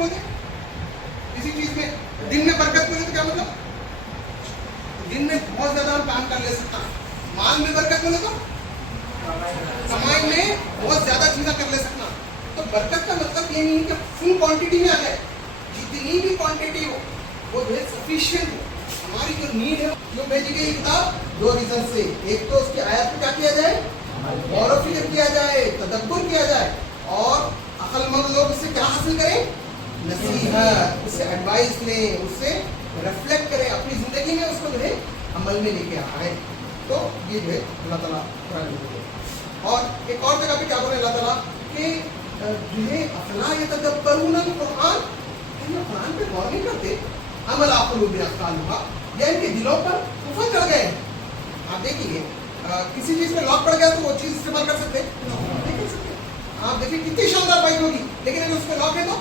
बोलते हैं किसी चीज में? दिन में बरकत बोले तो क्या मतलब? दिन में बहुत ज्यादा हम काम कर ले सकता है। माल में बरकत बोले तो कमाई में बहुत ज्यादा चीजें कर ले सकना। तो बरकत का मतलब ये नहीं कि फुल क्वांटिटी में आ जाए, जितनी भी क्वांटिटी हो वो जो है सफिशिएंट हो। हमारी जो नीड है जो भेजी गई किताब दो रीजन से, एक तो उसकी आयत को क्या किया जाए, गौर फिक्र किया जाए, तदब्बर किया जाए, और अक्लमंद लोग इससे क्या हासिल करें, नसीहत, उससे एडवाइस लें, उससे रिफ्लेक्ट करें, अपनी जिंदगी में उसको जो है अमल में लेके आए। तो ये जो है अल्लाह ताला कुरान में बोले। और एक और जगह पे क्या बोले अल्लाह ताला कि जो है अफला यतदब्बरून कुरान, ये कुरान पे गौर नहीं करते, अमल आकुलूबि अक़ालुहा, ये इनके दिलों पर कुफर चढ़ गए। आप देखिए किसी चीज में लॉक पड़ गया तो वो चीज इस्तेमाल कर सकते नहीं कर सकते। आप देखिए कितनी शानदार बाइक होगी लेकिन अगर उस पर लॉक है तो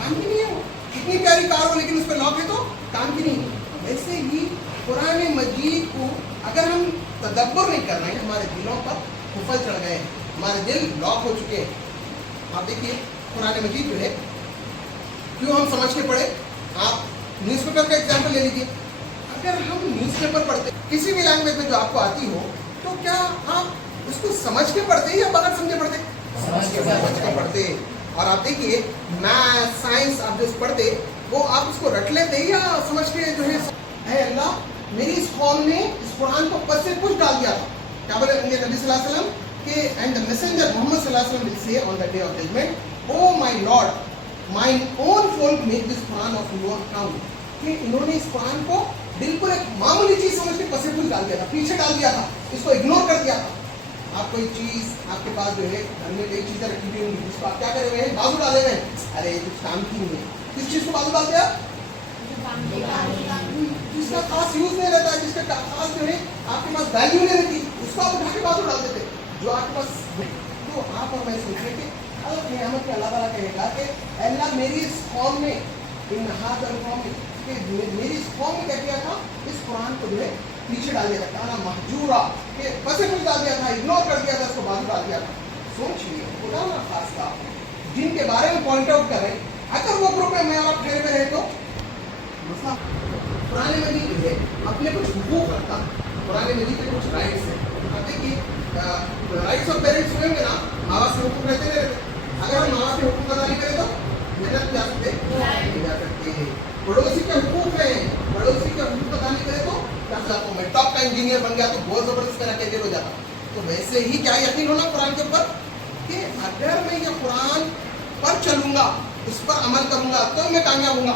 काम की नहीं है। वो कितनी प्यारी कार हो लेकिन उस पर लॉक है तो काम की नहीं है। ऐसे ही कुरान मजीद को अगर हम तदब्बर नहीं कर रहे हैं, हमारे दिलों पर कुफल चढ़ गए, हमारे दिल लॉक हो चुके हैं। आप देखिए कुरान मजीद जो है क्यों हम समझ के पढ़े। आप न्यूज़पेपर का एग्जाम्पल ले लीजिए। अगर हम न्यूज़पेपर पढ़ते किसी भी लैंग्वेज में जो आपको आती हो तो क्या आप उसको समझ के पढ़ते या बगैर समझे पढ़ते? समझ के पढ़ते। और आप देखिए मैथ साइंस आप जो पढ़ते वो आप उसको रट लेते या समझ के जो है अल्लाह मेरी इस कौम ने इस कुरान को पद से कुछ डाल दिया था। क्या बोले नबी सल्लल्लाहु अलैहि वसल्लम के एंड द मैसेंजर मोहम्मद सल्लल्लाहु अलैहि वसल्लम will say on the day of judgement, O my lord my own folk make this Quran of your count, कि इन्होंने इस कुरान को बिल्कुल एक मामूली चीज समझ के पद से कुछ डाल दिया था, पीछे डाल दिया था, इसको इग्नोर कर दिया था। आप कोई चीज आपके पास जो है घर में कई चीजें रखी हुई होंगी जिसको आप क्या करे हुए हैं, बाजू डाले हुए हैं, अरे कुछ काम की नहीं है। किस चीज को बाजू डालते हैं? जिसका खास यूज नहीं रहता है, जिसका खास जो है आपके पास वैल्यू नहीं रहती, उसको आप उठा के बाजू डाल देते। जो आपके पास तो आप और मैं सोच रहे कि क़यामत में अल्लाह ताला कहेगा कि अल्लाह मेरी इस कौम में इन हादर कौम में मेरी इस कौम में क्या किया था, इस कुरान को जो है पीछे डाल दिया था, काना महजूरा के बसे कुछ डाल दिया था, इग्नोर कर दिया था, उसको बाजू डाल दिया था। सोचिए खुदा ना खास्ता जिनके बारे में पॉइंट आउट करें, अगर वो ग्रुप में मैं और आप ठहरे में रहे तो मसला पुराने मजीद जो है अपने कुछ हुकूक रखता, पुराने मजीद के कुछ राइट्स हैं। अब देखिए राइट्स ऑफ पेरेंट्स होंगे ना, माँ बाप से हुकूक रहते नहीं रहते। अगर हम माँ बाप से हुकूक अदा नहीं करें तो जन्नत जा सकते नहीं जा सकते। पड़ोसी के हुकूक हैं, पड़ोसी के हुकूक अदा नहीं करे तो आपको मैं टॉप का इंजीनियर बन गया तो बहुत जबरदस्त मेरा कैरियर हो जाता। तो वैसे ही क्या यकीन होना कुरान के ऊपर कि अगर मैं ये कुरान पर चलूंगा, इस पर अमल करूंगा तो मैं कामयाब हूंगा।